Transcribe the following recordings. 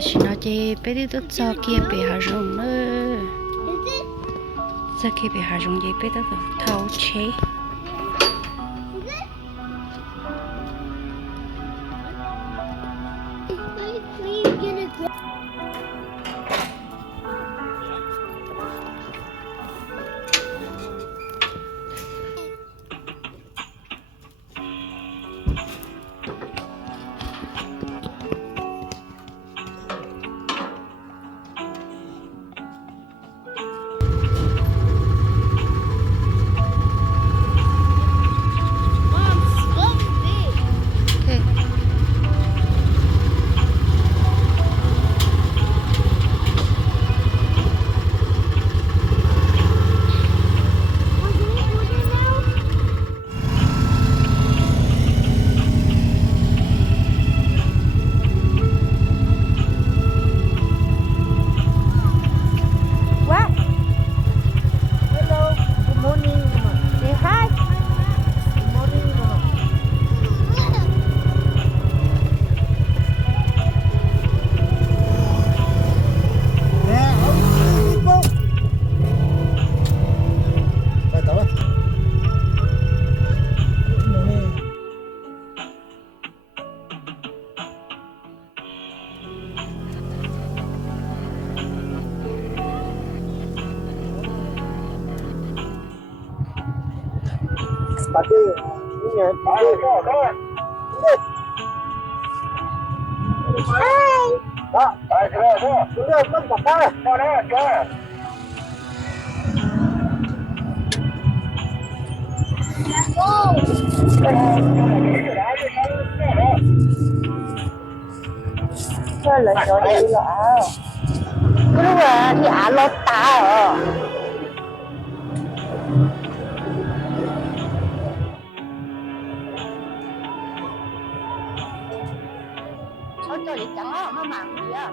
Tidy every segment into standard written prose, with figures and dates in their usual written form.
chỉ nói chị bé đi tốt cho kia bé hà rồng nữa cho kia bé hà rồng gì bé đó thâu chế Tadi ini ya. Hai. Pak, sudah kan Pak. Chơi là chỗ đi là. Cứ là nhà lót tá ở. Cho đi chẳng á, mà mặn gì á.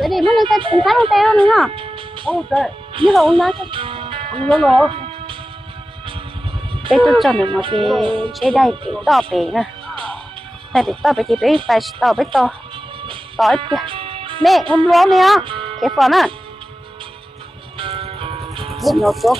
Jadi mana saya sekarang tahu nih ha? Oh, okay. Ini lo udah kan? Lo. Cái tôi chọn được một cái chế đại bị to bể nè, đại bị to bể thì bể phải to bể to, to ít kìa. Mẹ hôm lúa mẹ á, cái phần á, nó có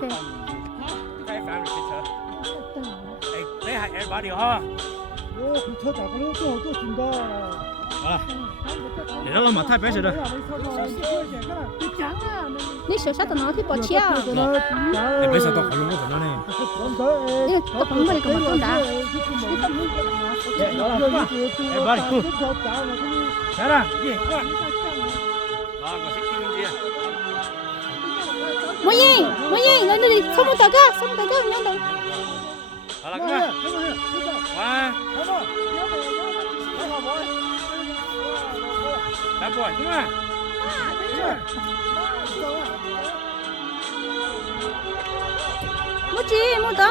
OK。开反骑车。哎，你係 everybody 哈。我车打过来都听到。好了，你让老马太白水的。你小小的拿去包车啊？你白水到好用我怎么呢？你到旁边干嘛动的？好了，everybody cool。来了，耶，过来。啊，我是天明姐。冇嘢，冇嘢，你哋收冇大家，收冇大家，兩度。好了，过来。晚。来，boy，进来。冇字，冇得。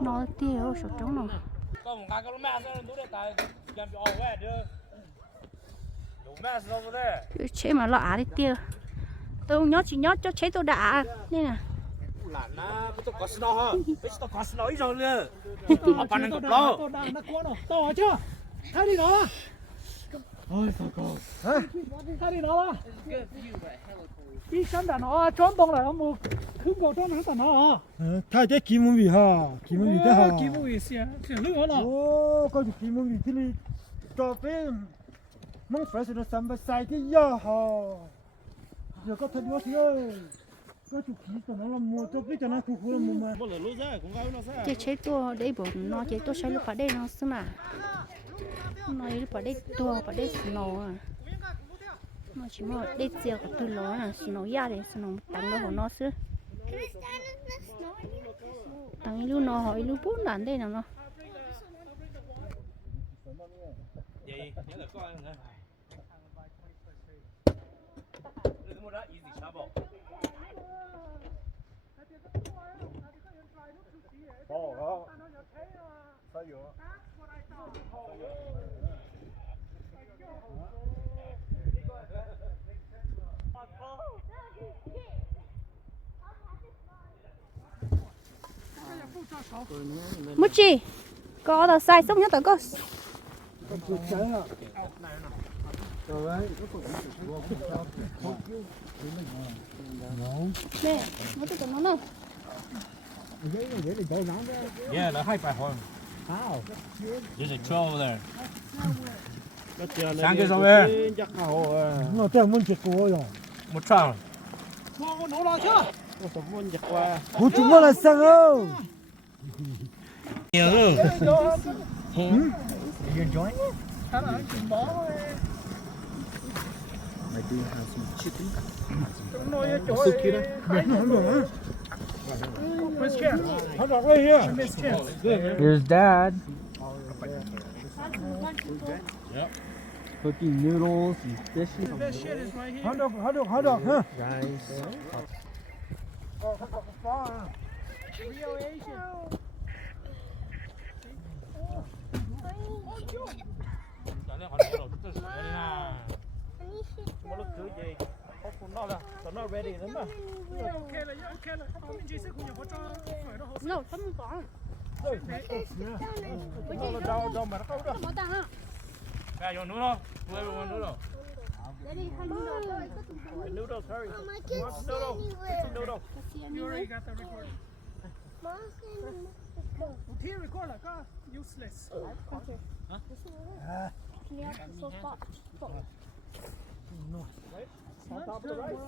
nó tiêu sụt trống rồi. Còn ngài có mẹ sao nó để tại làm cho quẹ được. Đủ mẹ sao vậy đấy? Chế mà lọ đi tiêu. Tôi nhớ chỉ nhớ cho chế tôi đã nên là. Là na, tôi có snow hả? Tôi có snow rồi nữa. Ở bên này có lâu. Nó quá nó to chưa? Thay đi nó. Ôi sao cô? Hả? Thay đi nó. Đi chân đã nó trốn đông là nó mua không có trốn hắn nó. Thay cái kim mông vị ha, kim mông vị thế ha. Kim mông vị xia, xia lưỡi nó. Ô, có kim mông vị thế này, cho phim mông phải sự nó sắm vào sai cái giờ ha. Giờ có thấy nó chưa? Có chụp khí cho nó làm mua cho cái cho nó khu làm mua mà. Một lần lúa ra cũng gạo nó ra. Chế tôi đấy bộ nó chế tôi sai lúc phải đây nó xí mà. Nó lúc phải đây tôi phải đây snow à. Nó chỉ mà đây chiều cả từ lúa là snow ya đấy snow tăng nó của nó xí. Tăng ilu nó hỏi ilu bốn đàn đây nào nó. Vậy, nhớ là coi nữa. Đừng mua đó, easy travel. Đó. Sao vậy? Mất chi? Có là sai xong nhất là có. Nè, mất cái nó nè. Yeah, the high five horn. How? There's a troll over there. Sáng cái sao về? Nó tên muốn chết cô rồi. Một troll. Cô chúng nó là sao không? Nhiều rồi. You enjoying it? I do have some chicken. So cute. Right here. Here's Dad. Yep. Cooking noodles and fishes. Hot dog, huh? Rice. Not ready lắm mà. No, không có. Đâu mà nó không đâu. Có tăng á. Gà dùng nữa không? Quên luôn nữa rồi. Noodles, hurry. Oh, my kids see anywhere. Noodles. You already got the Mom can Here record like useless. so far. No. On top of the rice.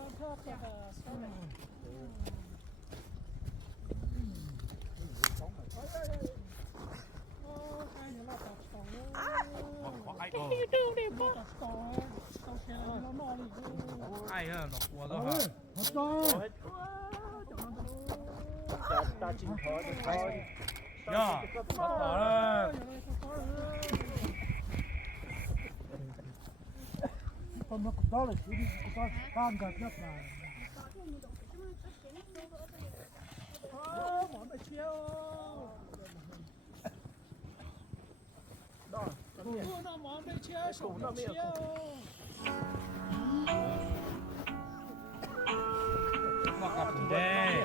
Ai á, nó qua đó hả? Ta chỉnh thở được thôi. Ya, bắt bỏ đó. Con nó đó là chỉ có cam gạt nhất là. Món này chiêu. Đó. Nó món này chiêu, sủ nó miệng. Mặc cặp đê.